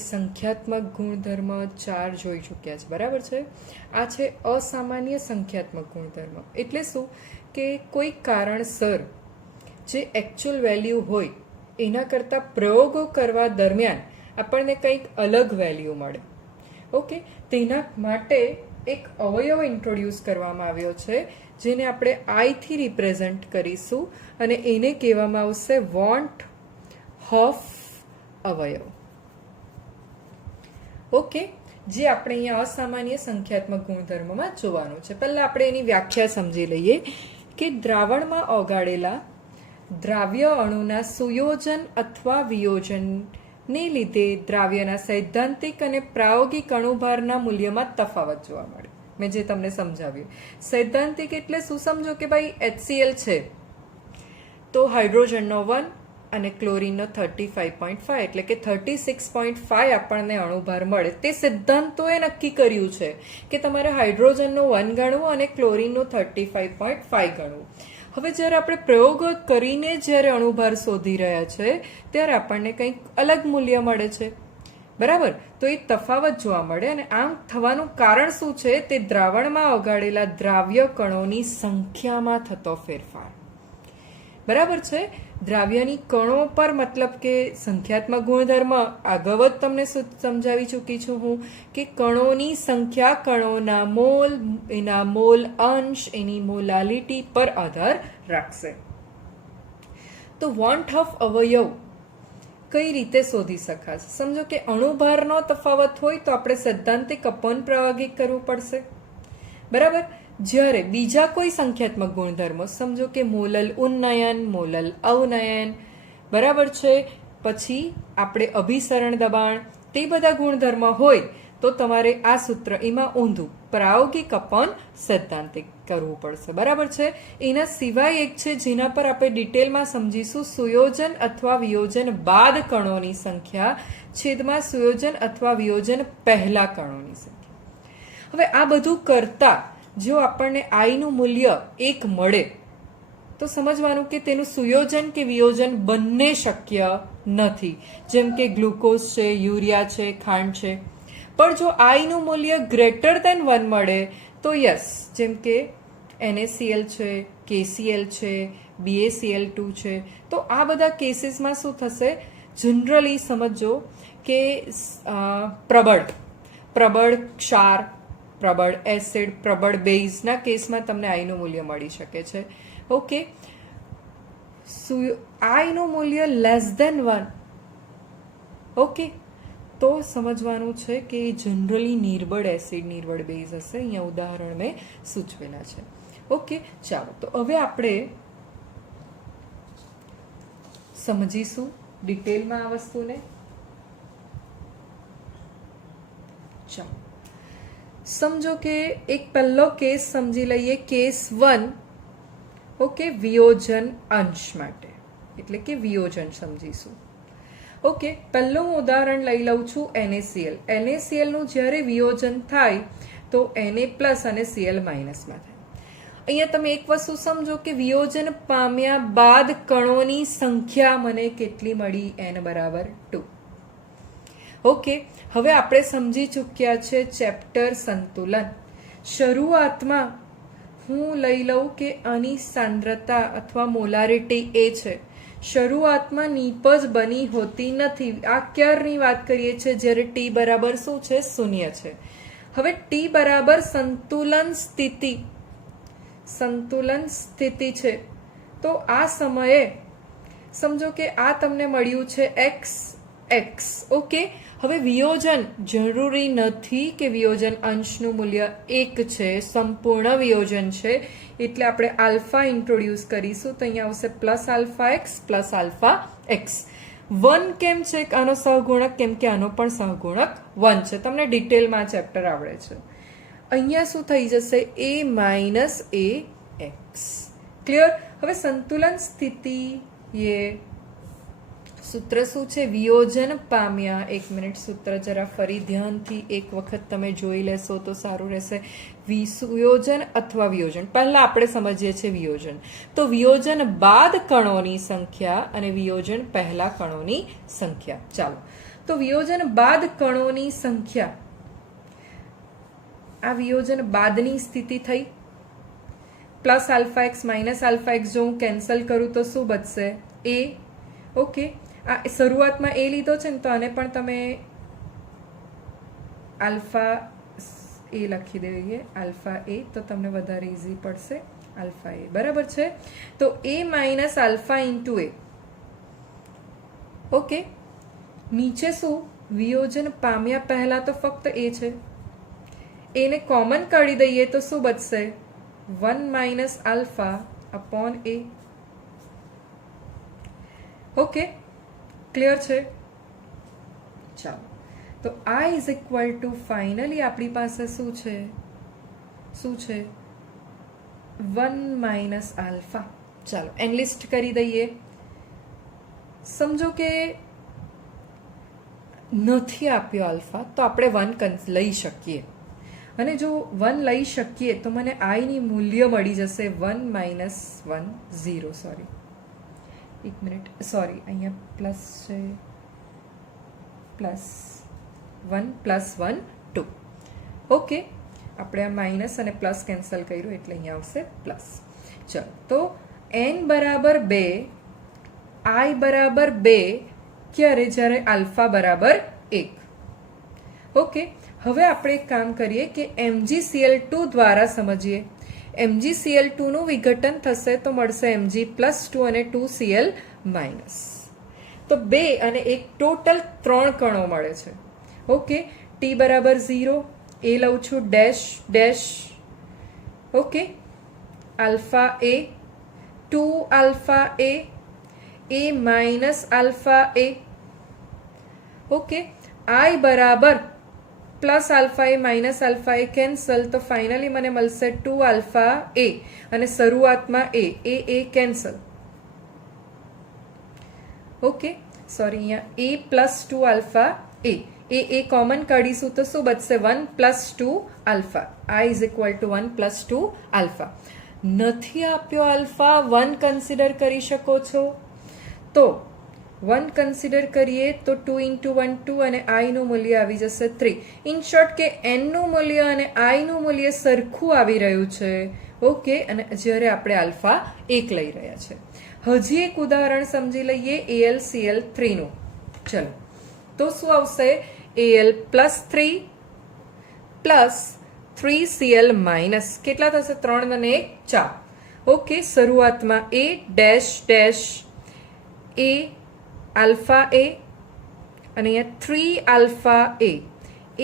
સંખ્યાત્મક ગુણધર્મ 4 જોઈ ચૂક્યા છે, બરાબર છે. આ છે અસામાન્ય સંખ્યાત્મક ગુણધર્મ. એટલે શું કે કોઈ કારણસર જે એકચ્યુઅલ વેલ્યુ હોય એના કરતાં પ્રયોગો કરવા દરમિયાન આપણને કંઈક અલગ વેલ્યુ મળે. ઓકે, તેના માટે એક અવયવ ઇન્ટ્રોડ્યુસ કરવામાં આવ્યો છે જેને આપણે આઈથી રિપ્રેઝન્ટ કરીશું અને એને કહેવામાં આવશે વોન્ટ હોફ અવયવ. ઓકે, જે આપણે અહીંયા અસામાન્ય સંખ્યાત્મક ગુણધર્મમાં જોવાનું છે. પહેલા આપણે એની વ્યાખ્યા સમજી લઈએ કે દ્રાવણમાં ઓગાળેલા દ્રાવ્ય અણુના સુયોજન અથવા વિયોજનને લીધે દ્રાવ્યના સૈદ્ધાંતિક અને પ્રાયોગિક અણુભારના મૂલ્યમાં તફાવત જોવા મળે. મેં જે તમને સમજાવ્યું, સૈદ્ધાંતિક એટલે શું સમજો કે ભાઈ HCl છે તો હાઇડ્રોજનનો 1 અને ક્લોરીનનો 35.5 એટલે કે 36.5 આપણને અણુભાર મળે. તે સિદ્ધાંતોએ નક્કી કર્યું છે કે તમારે હાઇડ્રોજનનો 1 ગણવું અને ક્લોરીનનું 35.5 ગણવું. હવે જ્યારે આપણે પ્રયોગો કરીને જ્યારે અણુભાર શોધી રહ્યા છે ત્યારે આપણને કંઈક અલગ મૂલ્ય મળે છે, બરાબર. તો એ તફાવત જોવા મળે અને આમ થવાનું કારણ શું છે? તે દ્રાવણમાં ઓગાળેલા દ્રાવ્ય કણોની સંખ્યામાં થતો ફેરફાર, બરાબર છે. દ્રાવ્યની કણો પર મતલબ કે સંખ્યાત્મક ગુણધર્મ અગાઉ જ તમને સમજાવી ચૂકી છું હું કે કણોની સંખ્યા કણોના મોલ, એના મોલ અંશ, એની મોલાલિટી પર આધાર રાખશે. તો વોન્ટ ઓફ અવયવ કઈ રીતે શોધી શકાશે? સમજો કે અણુભારનો તફાવત હોય તો આપણે સૈદ્ધાંતિક અપન પ્રાયોગિક કરવું પડશે, બરાબર. જ્યારે બીજા કોઈ સંખ્યાત્મક ગુણધર્મો સમજો કે મોલલ ઉન્નયન, મોલલ અવનયન, બરાબર છે, પછી આપણે અભિસરણ દબાણ, તે બધા ગુણધર્મ હોય તો તમારે આ સૂત્ર એમાં ઊંધું પ્રાયોગિક અપન સૈદ્ધાંતિક કરવું પડશે, બરાબર છે. એના સિવાય એક છે જેના પર આપણે ડિટેલમાં સમજીશું, સુયોજન અથવા વિયોજન બાદ કણોની સંખ્યા છેદમાં સુયોજન અથવા વિયોજન પહેલા કણોની સંખ્યા. હવે આ બધું કરતા જો આપણને આઈનું મૂલ્ય 1 મળે તો સમજવાનું કે તેનું સુયોજન કે વિયોજન બંને શક્ય નથી. જેમ કે ગ્લુકોઝ છે, યુરિયા છે, ખાંડ છે. પણ જો આઈનું મૂલ્ય ગ્રેટર દેન 1 મળે તો યસ, જેમ કે NaCl છે, KCl છે, BaCl2 છે. તો આ બધા કેસીસમાં શું થશે? જનરલી સમજો કે પ્રબળ ક્ષાર, પ્રબળ એસિડ, પ્રબળ બેઝના કેસમાં તમને આઈનું મૂલ્ય મળી શકે છે. ઓકે, આઈનું મૂલ્ય લેસ દેન 1, ઓકે, તો સમજવાનું છે કે જનરલી નિર્બળ એસિડ, નિર્બળ બેઝ હશે. અહીંયા ઉદાહરણ મેં સૂચવેલા છે. ઓકે, ચાલો તો હવે આપણે સમજીશું ડિટેલમાં આ વસ્તુને. ચાલો સમજો કે એક પહેલો કેસ સમજી લઈએ, કેસ 1. ઓકે, વિયોજન અંશ માટે એટલે કે વિયોજન સમજીશું. ઓકે, પહેલું હું ઉદાહરણ લઈ લઉં છું NaCl. NaCl નું જ્યારે વિયોજન થાય તો Na+ અને Cl- માં થાય. અહીંયા તમે એક વસ્તુ સમજો કે વિયોજન પામ્યા બાદ કણોની સંખ્યા મને કેટલી મળી? n બરાબર 2. ઓકે, હવે આપણે સમજી ચૂક્યા છે ચેપ્ટર સંતુલન. શરૂઆતમાં હું લઈ લઉં કે આની સાંદ્રતા અથવા મોલારિટી એ છે. શરૂઆતમાં નીપજ બની હોતી નથી. આ ક્યારની વાત કરીએ છીએ? જ્યારે T બરાબર શું છે? 0 છે. હવે T બરાબર સંતુલન સ્થિતિ છે. તો આ સમયે સમજો કે આ તમને મળ્યું છે x. ઓકે, હવે વિયોજન જરૂરી નથી કે વિયોજન અંશનું મૂલ્ય 1 છે, સંપૂર્ણ વિયોજન છે એટલે આપણે આલ્ફા ઇન્ટ્રોડ્યુસ કરીશું. તો અહીંયા આવશે +αx+αx. 1 કેમ છે? આનો સહગુણક કેમ કે આનો પણ સહગુણક 1 છે. તમને ડિટેલમાં ચેપ્ટર આવડે છે. અહીંયા શું થઈ જશે? a-ax. ક્લિયર? હવે સંતુલન સ્થિતિ એ સૂત્ર શું છે? વિયોજન પામ્યા. એક મિનિટ, સૂત્ર જરા ફરી ધ્યાનથી એક વખત તમે જોઈ લેશો તો સારું રહેશે. સુયોજન અથવા વિયોજન, પહેલા આપણે સમજીએ છીએ વિયોજન. તો વિયોજન બાદ કણોની સંખ્યા અને વિયોજન પહેલા કણોની સંખ્યા. ચાલો તો વિયોજન બાદ કણોની સંખ્યા, આ વિયોજન બાદની સ્થિતિ થઈ. Plus alpha x minus alpha x જો હું કેન્સલ કરું તો શું બચશે? એ. ઓકે, આ શરૂઆતમાં એ લીધો છે ને, તો આને પણ તમે આલ્ફા એ લખી દઈએ, આલ્ફા એ, તો તમને વધારે ઇઝી પડશે. આલ્ફા એ બરાબર છે. તો એ માઇનસ આલ્ફા ઇન્ટુ એ. ઓકે, નીચે શું વિયોજન પામ્યા પહેલા તો ફક્ત એ છે, એને કોમન કાઢી દઈએ તો શું બચશે? 1 માઇનસ આલ્ફા અપોન એ. ઓકે, ક્લિયર છે? ચાલો, તો I is equal two finally આપણી પાસે શું છે? 1 માઇનસ આલ્ફા. ચાલો એનલિસ્ટ કરી દઈએ. સમજો કે નથી આપ્યો આલ્ફા, તો આપણે 1 લઈ શકીએ, અને જો 1 લઈ શકીએ તો મને આઈની મૂલ્ય મળી જશે 1 માઇનસ 1 0. સોરી, એક મિનિટ, સોરી, અહીંયા પ્લસ છે, પ્લસ 1 પ્લસ 1 2. ઓકે, આપણે આ માઇનસ અને પ્લસ કેન્સલ કર્યું એટલે અહીંયા આવશે પ્લસ. ચલો, તો n બરાબર 2, i બરાબર 2 ક્યારે? જ્યારે આલ્ફા બરાબર 1. ઓકે, હવે આપણે એક કામ કરીએ કે MgCl2 દ્વારા સમજીએ. MgCl2 નું વિઘટન થશે તો મળશે Mg+2 અને 2Cl-. તો 2 અને 1 ટોટલ 3 કણો મળે છે. ઓકે, T બરાબર 0, એ લઉં છું dash dash. Okay, alpha A, 2 alpha a minus alpha A. Okay, I બરાબર plus alpha a minus alpha A cancel, તો ફાઇનલી મને મળશે 2 આલ્ફા એ, અને શરૂઆતમાં એ કેન્સલ. ઓકે, સોરી, અહીંયા એ પ્લસ 2 આલ્ફા એ કોમન કાઢીશું તો શું બચશે? 1 plus 2 alpha. I is equal to 1 plus 2 alpha. નથી આપ્યો આલ્ફા, 1 કન્સિડર કરી શકો છો. તો 1 કન્સિડર કરીએ તો 2 ઇન્ટુ 1 2, અને I નું મૂલ્ય આવી જશે 3. ઇન શોર્ટ કે n નું મૂલ્ય અને I નું મૂલ્ય સરખું આવી રહ્યું છે. ઓકે, અને જ્યારે આપણે આલ્ફા 1 લઈ રહ્યા છે. હજી એક ઉદાહરણ સમજી લઈએ AlCl3 નું. ચલો, તો શું આવશે? Al+3 પ્લસ 3Cl માઇનસ, કેટલા થશે? 3 અને 1 4. ઓકે, શરૂઆતમાં a dash dash a alpha a, અને અહીંયા 3 alpha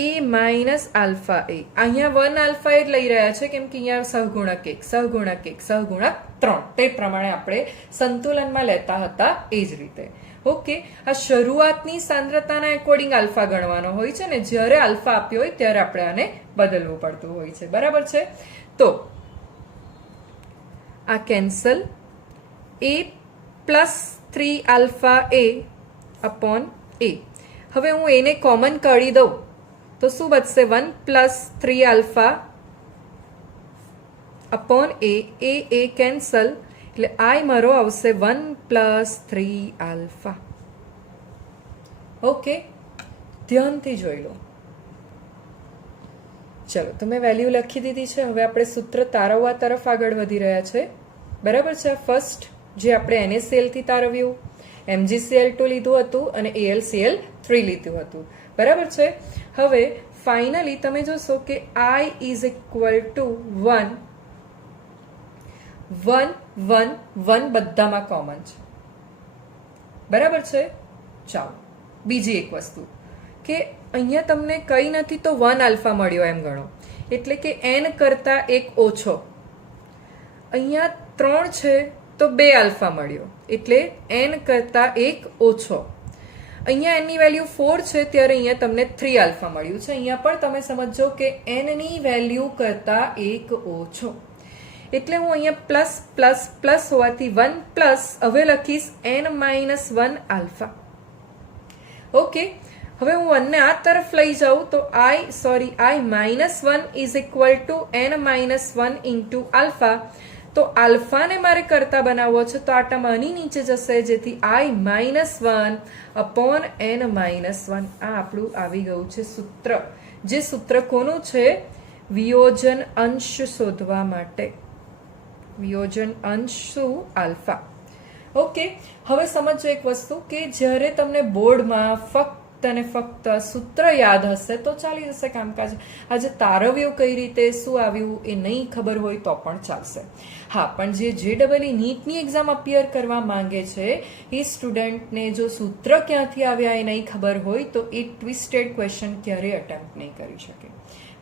a minus alpha a. અહીંયા 1 આલ્ફા એ જ લઈ રહ્યા છે, કેમ કે અહીંયા સહગુણક 1 સહગુણક 1 સહગુણક 3, તે પ્રમાણે આપણે સંતુલનમાં લેતા હતા એ જ રીતે. ઓકે, આ શરૂઆતની સાંદ્રતાના એકોર્ડિંગ આલ્ફા ગણવાનો હોય છે ને, જ્યારે આલ્ફા આપ્યો હોય ત્યારે આપણે આને બદલવું પડતું હોય છે. બરાબર છે? તો આ કેન્સલ, એ પ્લસ 3 આલ્ફા એ અપોન એ. હવે હું એને કોમન કાઢી દઉં તો શું બચશે? 1 પ્લસ 3 આલ્ફા અપોન એ કેન્સલ, એટલે I મારો આવશે 1 પ્લસ 3 આલ્ફા. ઓકે, ધ્યાનથી જોઈ લો. ચલો, તો મેં વેલ્યુ લખી દીધી છે. હવે આપણે સૂત્ર તારવવા તરફ આગળ વધી રહ્યા છે. બરાબર છે? ફર્સ્ટ જે આપણે NaCl થી તારવ્યું, MgCl2 લીધું હતું અને AlCl3 લીધું હતું. બરાબર છે? હવે ફાઇનલી તમે જોશો કે I ઇઝ ઇક્વલ ટુ 1 1 1 1 બધામાં કોમન છે. બરાબર છે? ચાલો, બીજી એક વસ્તુ કે અહીંયા તમને કઈ નથી તો 1 આલ્ફા મળ્યો એમ ગણો, એટલે કે n કરતા 1 ઓછો. અહીંયા 3 છે તો 2 આલ્ફા મળ્યો, એટલે n કરતા 1 ઓછો. અહીંયા n ની વેલ્યુ 4 છે ત્યારે અહીંયા તમને 3 આલ્ફા મળ્યું છે. અહીંયા પણ તમે સમજો કે n ની વેલ્યુ કરતા 1 ઓછો, એટલે હું અહીંયા પ્લસ પ્લસ પ્લસ હોવાથી 1 પ્લસ હવે લખીશ n માઇનસ 1 આલ્ફા. ઓકે, હવે હું 1 ને આ તરફ લઈ જાઉં તો I minus 1 is equal two n minus 1 into alpha. તો આલ્ફાને મારે કરતા બનાવવો છે તો આ ટર્મ આની નીચે જશે, જેથી i-1 અપોન n-1 આ આપણું આવી ગયું છે સૂત્ર. જે સૂત્ર કોનું છે? વિયોજન અંશ શોધવા માટે. વિયોજન અંશ શું? આલ્ફા. ઓકે, હવે સમજો એક વસ્તુ કે જ્યારે તમને બોર્ડમાં ફક્ત અને ફક્ત સૂત્ર યાદ હશે તો ચાલી જશે કામકાજ. આજે તારવ્યો કઈ રીતે શું આવ્યું એ નહીં ખબર હોય તો પણ ચાલશે. હા, પણ જે JEE નીટની એક્ઝામ અપિયર કરવા માંગે છે એ સ્ટુડન્ટને જો સૂત્ર ક્યાંથી આવ્યા એ નહીં ખબર હોય તો એ ટ્વિસ્ટેડ ક્વેશ્ચન ક્યારેય અટેમ્પ્ટ નહીં કરી શકે.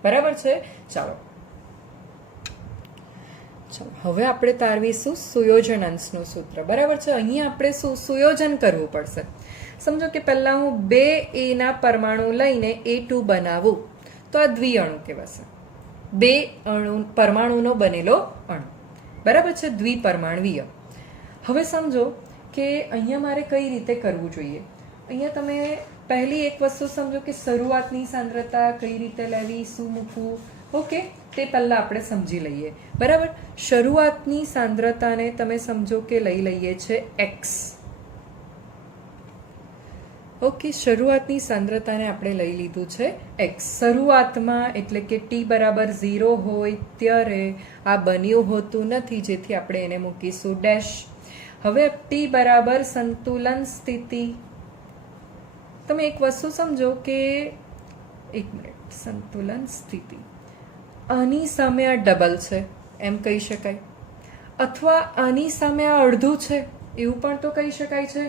બરાબર છે? ચાલો હવે આપણે તારવીશું સુયોજન અંશનું સૂત્ર. બરાબર છે? અહીંયા આપણે શું સુયોજન કરવું પડશે. સમજો કે પહેલા હું 2 A ના પરમાણુ લઈને A2 બનાવું તો આ દ્વિઅણુ કહેવાશે. 2 પરમાણુનો બનેલો અણુ. બરાબર છે? દ્વિપરમાણવીય. હવે સમજો કે અહીંયા મારે કઈ રીતે કરવું જોઈએ. અહીંયા તમે પહેલી એક વસ્તુ સમજો કે શરૂઆતની સાંદ્રતા કઈ રીતે લેવી, શું મૂકવું. ઓકે, તે પહેલા આપણે સમજી લઈએ. બરાબર? શરૂઆતની સાંદ્રતાને તમે સમજો કે લઈ લઈએ છે x. ઓકે, શરૂઆતની સાંદ્રતાને આપણે લઈ લીધું છે x. શરૂઆતમાં એટલે કે t બરાબર 0 હોય ત્યારે આ બન્યું હોતું નથી, જેથી આપણે એને મૂકીશું ડેશ. હવે t બરાબર સંતુલન સ્થિતિ. તમે એક વસ્તુ સમજો કે એક મિનિટ, સંતુલન સ્થિતિ આની સામે આ ડબલ છે એમ કહી શકાય, અથવા આની સામે આ અડધું છે એવું પણ તો કહી શકાય છે.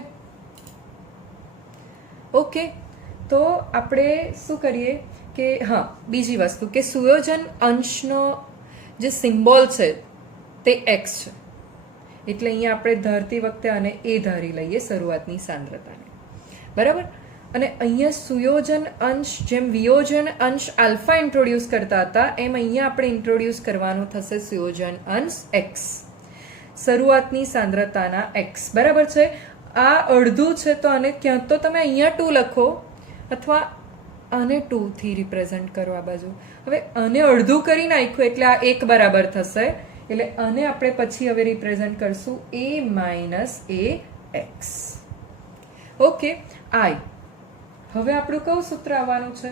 ઓકે, તો આપણે શું કરીએ કે હા, બીજી વસ્તુ કે સુયોજન અંશનો જે સિમ્બોલ છે તે x છે, એટલે અહીંયા આપણે ધારતી વખતે આને a ધારી લઈએ શરૂઆતની સાંદ્રતાને. બરાબર? અને અહીંયા સુયોજન અંશ જેમ વિયોજન અંશ આલ્ફા ઇન્ટ્રોડ્યુસ કરતા હતા એમ અહીંયા આપણે ઇન્ટ્રોડ્યુસ કરવાનું થશે સુયોજન અંશ x, શરૂઆતની સાંદ્રતાના x. બરાબર છે? આ અડધું છે તો આને ક્યાં તો તમે અહીંયા 2 લખો અથવા આને 2 થી રિપ્રેઝન્ટ કરો આ બાજુ. હવે આને અડધું કરી નાખ્યું એટલે આ 1 બરાબર થશે, એટલે આને આપણે પછી હવે રિપ્રેઝન્ટ કરશું a-ax. Okay, i. હવે આપણું કયું સૂત્ર આવવાનું છે?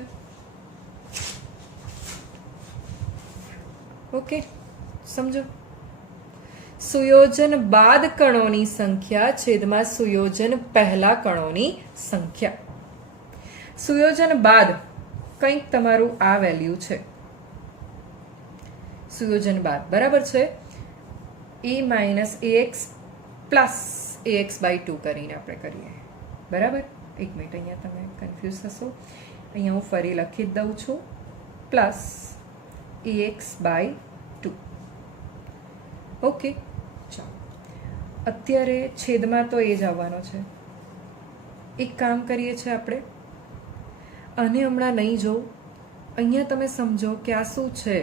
ઓકે, સમજો. સુયોજન બાદ કણોની સંખ્યા છેદમાં સુયોજન પહેલા કણોની સંખ્યા. સુયોજન બાદ કંઈક તમારું આ વેલ્યુ છે. સુયોજન બાદ બરાબર છે? a-ax પ્લસ ax/2 કરીને આપણે કરીએ. બરાબર? એક મિનિટ, અહીંયા તમે કન્ફ્યુઝ થશો. અહીંયા હું ફરી લખી જ દઉં છું, પ્લસ ax/2. ઓકે, ચાલો. અત્યારે છેદમાં તો એ જ આવવાનો છે. એક કામ કરીએ છીએ આપણે, આને હમણાં નહીં જોઉં. અહીંયા તમે સમજો કે આ શું છે.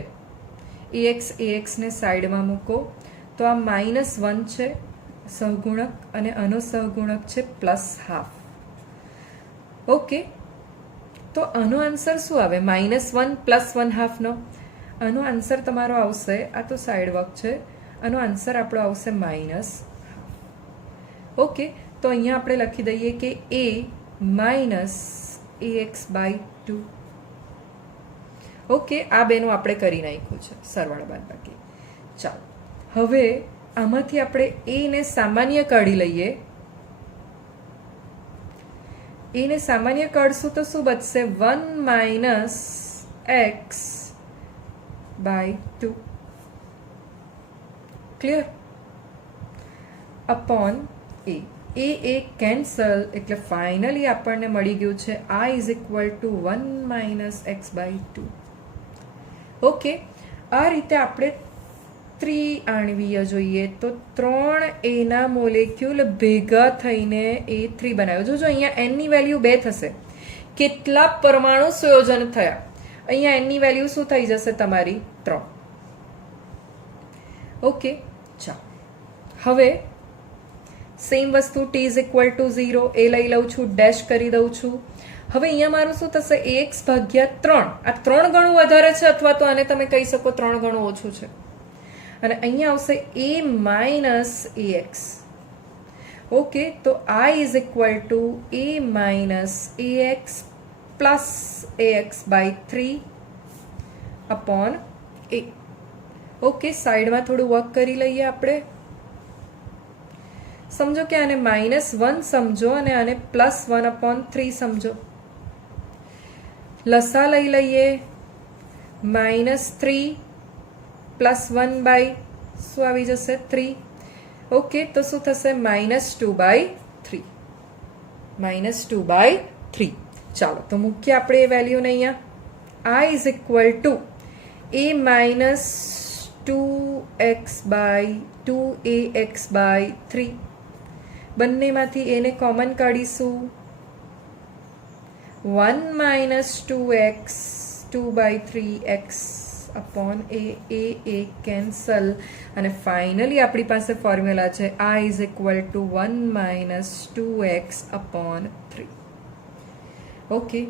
axને સાઈડમાં મૂકો તો આ -1 છે સહગુણક, અને આનો સહગુણક છે +½ ઓકે, તો આનો આન્સર શું આવે? -1 +1/2 નો આનો આન્સર તમારો આવશે, આ તો સાઈડ વર્ક છે, આનો આન્સર આપણો આવશે -. ઓકે, તો અહીંયા આપણે લખી દઈએ કે a - ax/2. ઓકે, આ બેનું આપણે કરી નાખ્યું છે સરવાળા બાદબાકી. ચાલો, હવે આમાંથી આપણે a ને સામાન્ય કાઢી લઈએ. એને સામાન્ય કાઢશું તો શું બચશે? 1 - x/2. Clear? Upon a. A cancel, એટલે ફાઇનલી આપણને મળી ગયું છે i = 1 - x/2. ઓકે, આ રીતે આપણે ત્રિઆણવીય જોઈએ તો 3 A ના મોલેક્યુલ ભેગા થઈને A3 બનાવ્યો. જોજો અહીંયા n ની વેલ્યુ 2 થશે. કેટલા પરમાણુ સંયોજન થયા? અહીંયા n ની વેલ્યુ શું થઈ જશે તમારી? 3. ઓકે, ચાલો. હવે સેમ વસ્તુ t = 0 એ લઈ લઉં છું, ડેશ કરી દઉં છું. હવે અહીંયા મારું શું થશે? ax/3. આ 3 ગણું વધારે છે, અથવા તો આને તમે કહી શકો 3 ગણું ઓછું છે. અને અહીંયા આવશે a માઇનસ ax. ઓકે, તો I is equal to a minus ax plus ax by 3 upon a. Okay, સાઈડમાં થોડું વર્ક કરી લઈએ આપણે. સમજો કે આને -1 સમજો અને આને +1/3 સમજો. લસા લઈ લઈએ. -3 +1 બાય શું આવી જશે 3. ઓકે, તો શું થશે -2/3. -2/3. ચાલો તો મૂકીએ આપણે એ વેલ્યુને અહીંયા. I is equal to a minus 2ax/3. બંનેમાંથી એને કોમન કાઢીશું. 1 minus 2x 2/3x upon a cancel. અને ફાઇનલી આપણી પાસે ફોર્મ્યુલા છે I is equal to 1 minus 2x upon 3. Okay,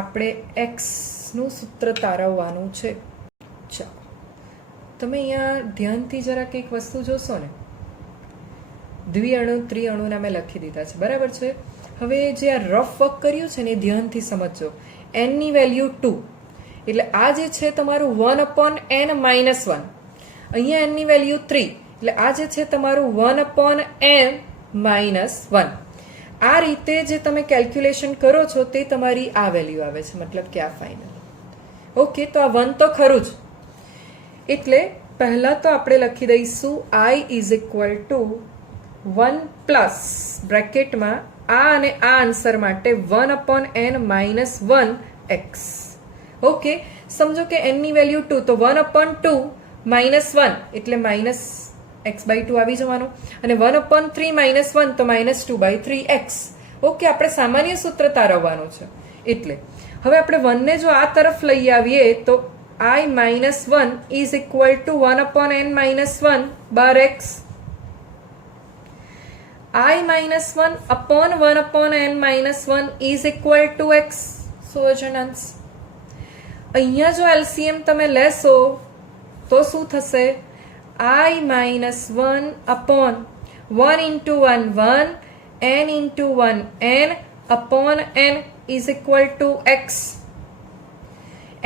આપણે એક્સનું સૂત્ર તારવવાનું છે. ચાલો તમે અહીંયા ધ્યાનથી જરા કંઈક વસ્તુ જોશો ને. દ્વિઅણુ ત્રિઅણુના મેં લખી દીધા છે, બરાબર છે. હવે જે આ રફ વર્ક કર્યું છે ને એ ધ્યાનથી સમજજો. એનની વેલ્યુ 2, એટલે આ જે છે તમારું 1/n - 1. અહીંયા એનની વેલ્યુ 3, એટલે આ જે છે તમારું 1/n - 1. આ રીતે જે તમે કેલ્ક્યુલેશન કરો છો તે તમારી આ વેલ્યુ આવે છે, મતલબ કે આ ફાઇનલ. ઓકે, તો આ 1 તો ખરું જ. એટલે પહેલાં તો આપણે લખી દઈશું I is equal to 1 plus બ્રેકેટમાં આ અને આ આન્સર માટે 1/n - 1x. ઓકે, સમજો કે n ની વેલ્યુ 2, તો 1/2 - 1 એટલે -x/2 આવી જવાનું. અને 1/3 - 1 તો -2/3x. ઓકે, આપણે સામાન્ય સૂત્ર તારવવાનું છે. એટલે હવે આપણે 1 ને જો આ તરફ લઈ આવીએ તો I - 1 is equal two 1/n - 1/x. I - 1 upon 1/n - 1 is equal to x. સોજનન્સ. અહીંયા જો LCM તમે લેશો તો શું થશે? I - 1 upon 1 into 1 1 n into 1 n upon n is equal to x.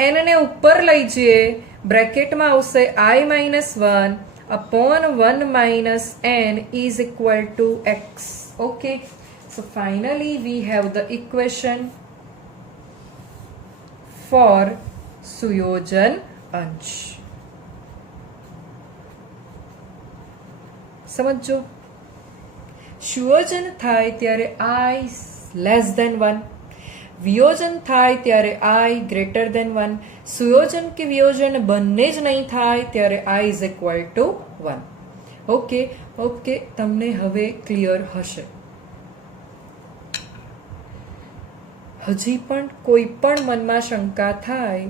n ને ઉપર લઈ જઈએ, બ્રેકેટમાં આવશે I - 1 upon 1 minus n is equal to x. Okay, so finally we have the equation for સુયોજન અંશ. સમજો, સુયોજન થાય ત્યારે I less than 1, વિયોજન થાય ત્યારે I greater than 1, સુયોજન કે વિયોજન બંને જ નહીં થાય ત્યારે I is equal to 1. Okay, તમને હવે ક્લિયર હશે. હજી પણ કોઈ પણ મનમાં શંકા થાય,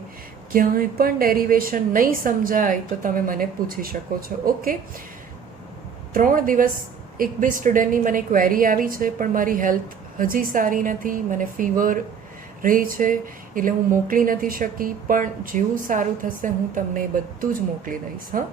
ક્યાંય પણ ડેરિવેશન નહીં સમજાય તો તમે મને પૂછી શકો છો. ઓકે, 3 દિવસ 1-2 સ્ટુડન્ટની મને ક્વેરી આવી છે, પણ મારી હેલ્થ હજી સારી નથી, મને ફીવર રહી છે, એટલે હું મોકલી નથી શકી. પણ જેવું સારું થશે હું તમને બધું જ મોકલી દઈશ. હા,